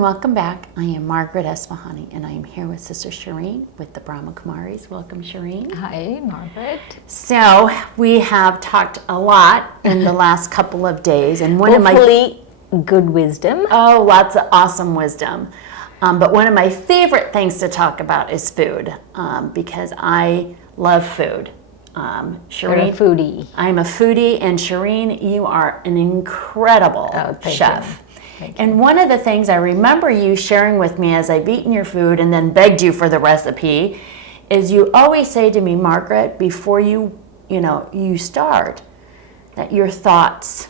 and welcome back. I am Margaret Esfahani, and I am here with Sister Shireen with the Brahma Kumaris. Welcome, Shireen. Hi, Margaret. So we have talked a lot in the last couple of days, and Hopefully, good wisdom. Oh, lots of awesome wisdom. But one of my favorite things to talk about is food, because I love food. Shireen, You're a foodie. I'm a foodie, and Shireen, you are an incredible chef. And one of the things I remember you sharing with me as I've eaten your food and then begged you for the recipe is you always say to me, Margaret, before you start, that your thoughts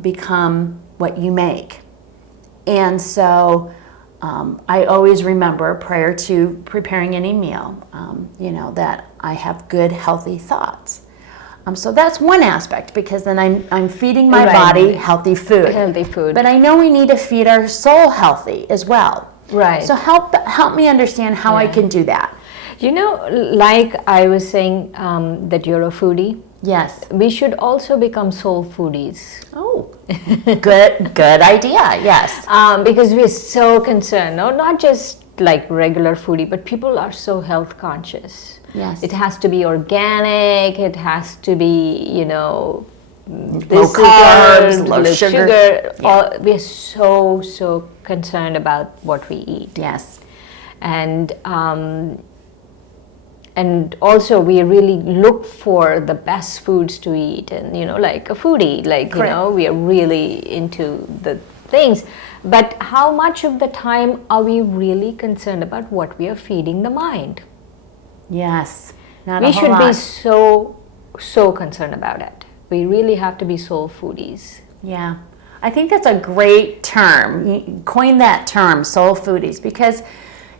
become what you make. And so I always remember prior to preparing any meal, that I have good, healthy thoughts. So that's one aspect, because then I'm feeding my body healthy food. Healthy food. But I know we need to feed our soul healthy as well. Right. So help me understand how I can do that. Like I was saying that you're a foodie. Yes. We should also become soul foodies. Oh, good idea. Yes. Because we're so concerned, not just like regular foodie, but people are so health conscious. Yes. It has to be organic. It has to be, low carbs, low sugar. Yeah. We're so concerned about what we eat. Yes. And also we really look for the best foods to eat, and like a foodie, we are really into the things. But how much of the time are we really concerned about what we are feeding the mind? Yes. We should be so concerned about it. We really have to be soul foodies. Yeah. I think that's a great term. You coined that term, soul foodies, because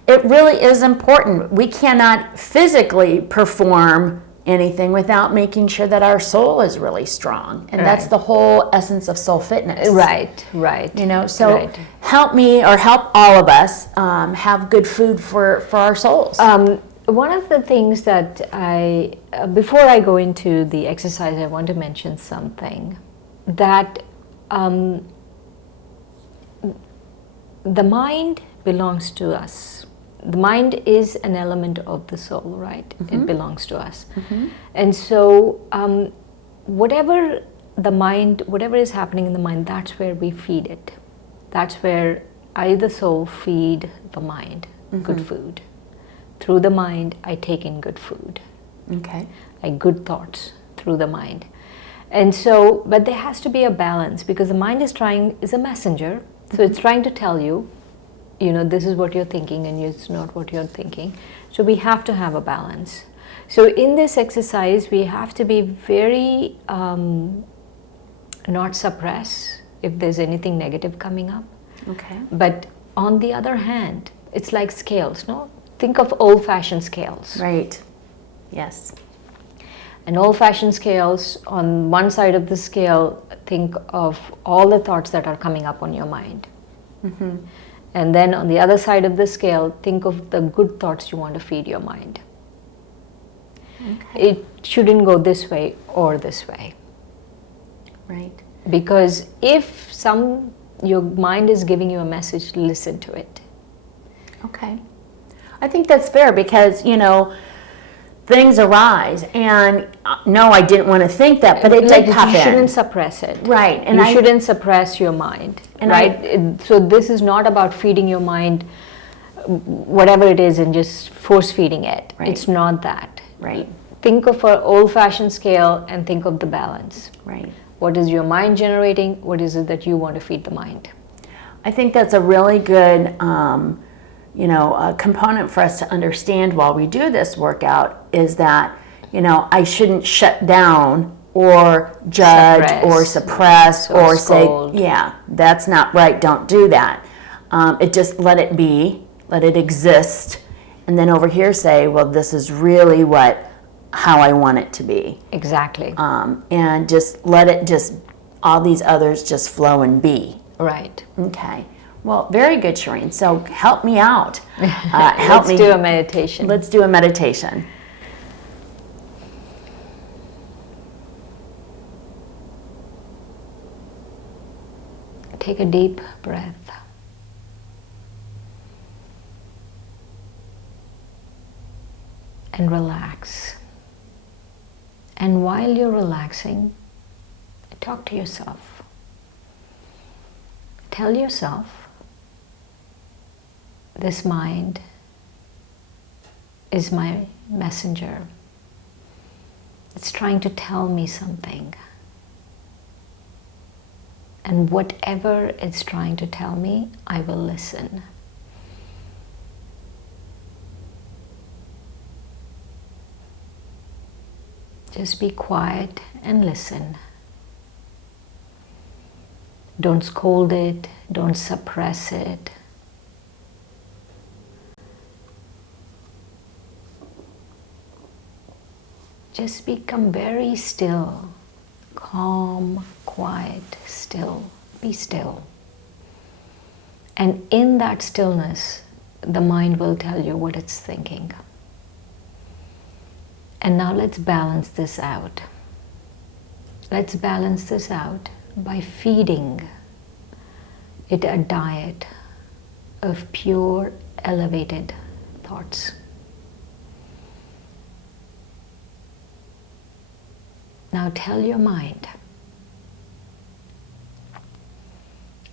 it really is important. We cannot physically perform anything without making sure that our soul is really strong. And that's the whole essence of soul fitness. Right. Help me, or help all of us have good food for our souls. One of the things that before I go into the exercise, I want to mention something that the mind belongs to us. The mind is an element of the soul, right? Mm-hmm. It belongs to us. Mm-hmm. And so whatever is happening in the mind, that's where we feed it. That's where I, the soul, feed the mind good food. Through the mind, I take in good food. Okay. Like good thoughts through the mind. And so, but there has to be a balance, because the mind is a messenger. So it's trying to tell you, this is what you're thinking and it's not what you're thinking. So we have to have a balance. So in this exercise, we have to be very, not suppress if there's anything negative coming up. Okay. But on the other hand, it's like scales, no? Think of old-fashioned scales. Right. Yes. And old-fashioned scales, on one side of the scale, think of all the thoughts that are coming up on your mind. Mm-hmm. And then on the other side of the scale, think of the good thoughts you want to feed your mind. Okay. It shouldn't go this way or this way. Right. Because if your mind is giving you a message, listen to it. Okay. I think that's fair, because, things arise, and no, I didn't want to think that, but it did pop in. You shouldn't suppress it. Right. And you shouldn't suppress your mind, right? So this is not about feeding your mind whatever it is and just force feeding it. Right. It's not that. Right. Think of an old-fashioned scale and think of the balance. Right. What is your mind generating? What is it that you want to feed the mind? I think that's a really good a component for us to understand while we do this workout, is that, I shouldn't shut down or judge or suppress or scold. say, that's not right, don't do that. It just let it be, let it exist, and then over here say, well, this is really how I want it to be. Exactly. And just let it all these others just flow and be. Right. Okay. Well, very good, Shireen. So help me out. Let's do a meditation. Let's do a meditation. Take a deep breath. and relax. And while you're relaxing, talk to yourself. Tell yourself, this mind is my messenger. It's trying to tell me something. And whatever it's trying to tell me, I will listen. Just be quiet and listen. Don't scold it, don't suppress it. Just become very still, calm, quiet, still. Be still. And in that stillness, the mind will tell you what it's thinking. And now let's balance this out. Let's balance this out by feeding it a diet of pure, elevated thoughts. Now tell your mind,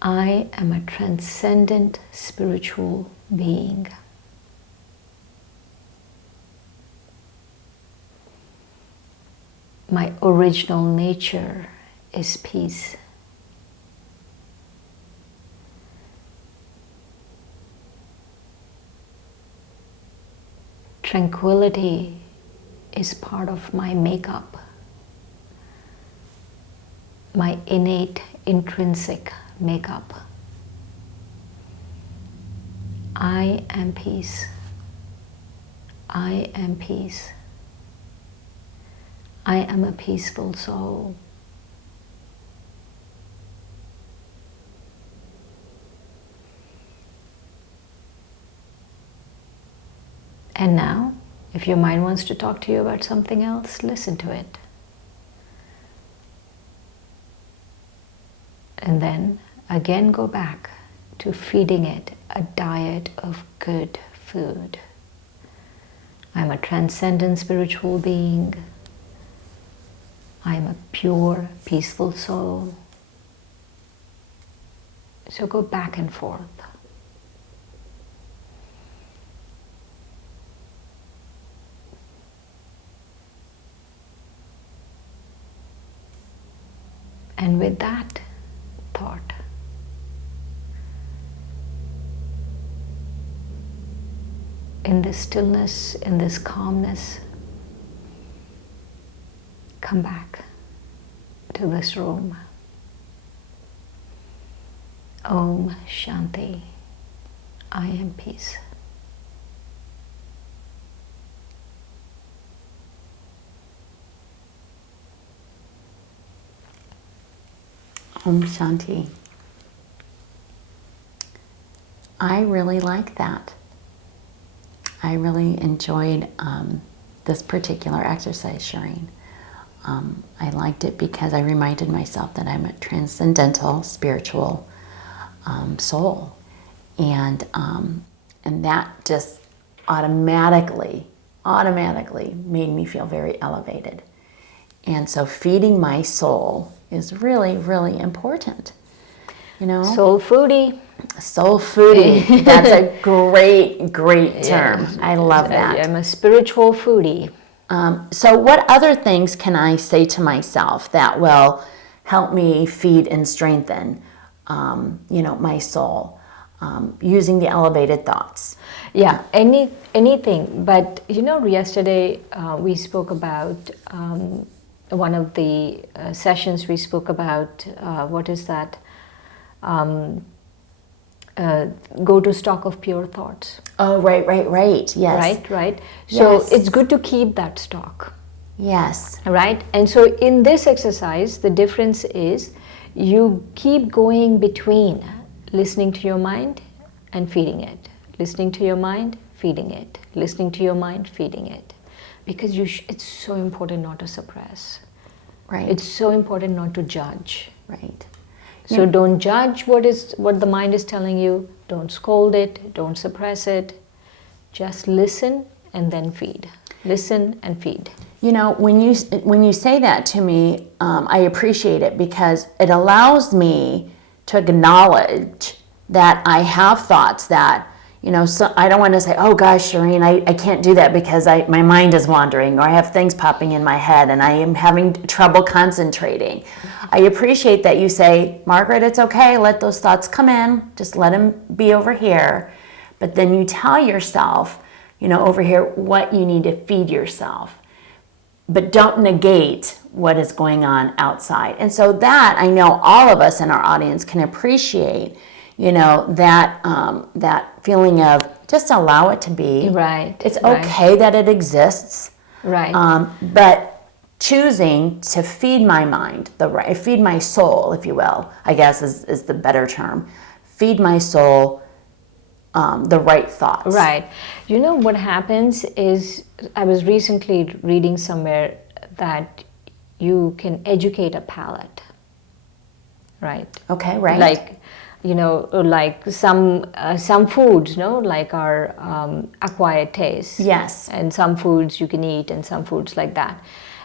I am a transcendent spiritual being. My original nature is peace. Tranquility is part of my makeup, my innate, intrinsic makeup. I am peace. I am peace. I am a peaceful soul. And now, if your mind wants to talk to you about something else, listen to it. And then again go back to feeding it a diet of good food. I'm a transcendent spiritual being. I'm a pure, peaceful soul. So go back and forth. And with that thought, in this stillness, in this calmness, come back to this room. Om Shanti. I am peace. Om Shanti. I really like that. I really enjoyed this particular exercise, Shireen. I liked it because I reminded myself that I'm a transcendental spiritual soul, and that just automatically made me feel very elevated. And so feeding my soul is really, really important. You know, Soul Foodie. Soul Foodie. That's a great term. Yeah. I love that. I'm a spiritual foodie. So what other things can I say to myself that will help me feed and strengthen, my soul, using the elevated thoughts? Yeah, anything. But yesterday we spoke about one of the sessions. We spoke about what is that? Go to stock of pure thoughts. Oh, right. Yes. Right. So yes. It's good to keep that stock. Yes. Right. And so in this exercise, the difference is you keep going between listening to your mind and feeding it. Listening to your mind, feeding it. Listening to your mind, feeding it. Because it's so important not to suppress. Right. It's so important not to judge. Right. So don't judge what the mind is telling you. Don't scold it. Don't suppress it. Just listen and then feed. Listen and feed. You know, when you say that to me, I appreciate it because it allows me to acknowledge that I have thoughts that, you know, so I don't want to say, oh gosh, Shireen, I can't do that because my mind is wandering, or I have things popping in my head and I am having trouble concentrating. I appreciate that you say, Margaret, it's okay, let those thoughts come in, just let them be over here. But then you tell yourself, you know, over here, what you need to feed yourself. But don't negate what is going on outside. And so that, I know all of us in our audience can appreciate, you know, that that feeling of just allow it to be. Right. It's okay that it exists. Right. But choosing to feed my mind, feed my soul, if you will, I guess is the better term. Feed my soul the right thoughts. Right. You know what happens is, I was recently reading somewhere that you can educate a palate. Right. Okay. Right. Like, you know, like some foods, no, like our acquired taste. Yes. And some foods you can eat, and some foods like that.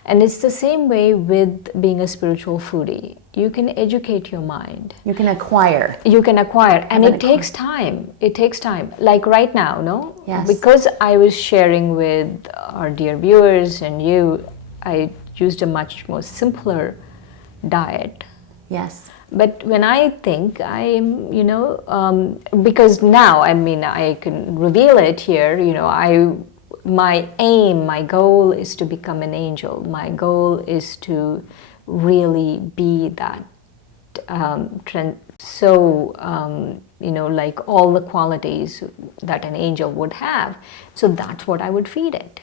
And it's the same way with being a spiritual foodie. You can educate your mind. You can acquire. You can acquire, and it takes time. It takes time. Like right now, no? Yes. Because I was sharing with our dear viewers and you, I used a much more simpler diet. Yes. But when I think I'm, you know, because now, I mean, I can reveal it here, you know, my aim, my goal is to become an angel. My goal is to really be that, you know, like all the qualities that an angel would have. So that's what I would feed it.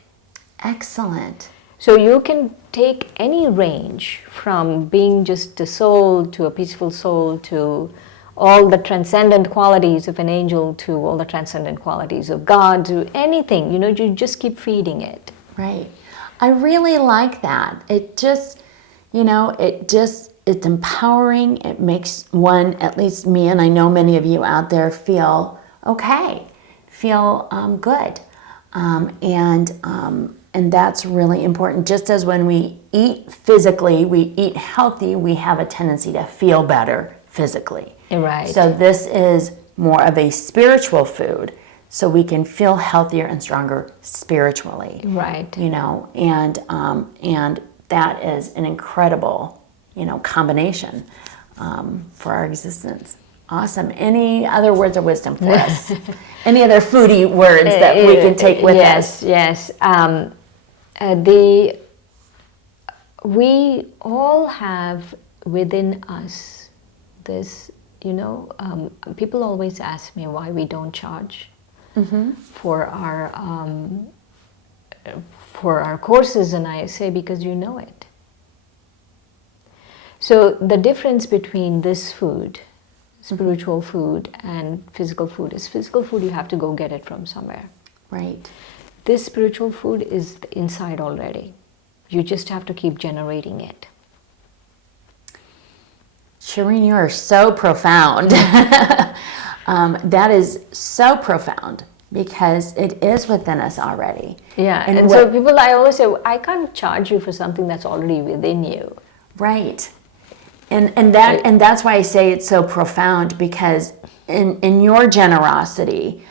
Excellent. So you can take any range from being just a soul to a peaceful soul to all the transcendent qualities of an angel to all the transcendent qualities of God to anything, you know, you just keep feeding it. Right. I really like that. It just, you know, it's empowering. It makes one, at least me, and I know many of you out there, feel okay, feel good. And that's really important. Just as when we eat physically, we eat healthy, we have a tendency to feel better physically. Right. So this is more of a spiritual food, so we can feel healthier and stronger spiritually. Right. You know, and that is an incredible, you know, combination for our existence. Awesome. Any other words of wisdom for us? Any other foodie words that we can take with us? Yes. We all have within us this, you know, people always ask me why we don't charge for our courses, and I say because you know it. So the difference between this food, spiritual food, and physical food is physical food you have to go get it from somewhere. Right. This spiritual food is inside already. You just have to keep generating it. Shireen, you are so profound. That is so profound because it is within us already. Yeah, and so people, I always say, I can't charge you for something that's already within you. Right. And that's why I say it's so profound, because in your generosity,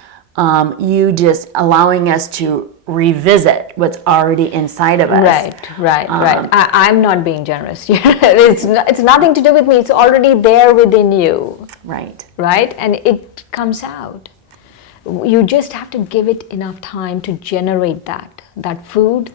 you just allowing us to revisit what's already inside of us. Right. I'm not being generous. It's nothing to do with me. It's already there within you. Right. Right? And it comes out. You just have to give it enough time to generate that food,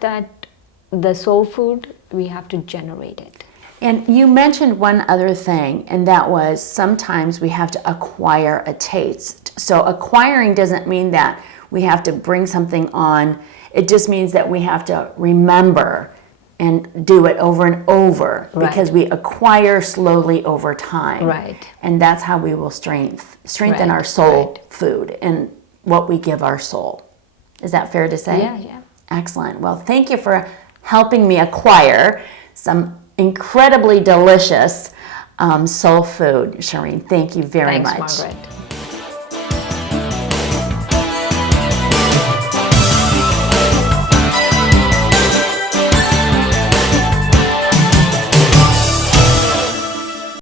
the soul food. We have to generate it. And you mentioned one other thing, and that was sometimes we have to acquire a taste. So acquiring doesn't mean that we have to bring something on. It just means that we have to remember and do it over and over, because we acquire slowly over time. Right. And that's how we will strengthen our soul food and what we give our soul. Is that fair to say? Yeah. Excellent. Well, thank you for helping me acquire some incredibly delicious soul food, Shireen. Thank you very much. Thanks, Margaret.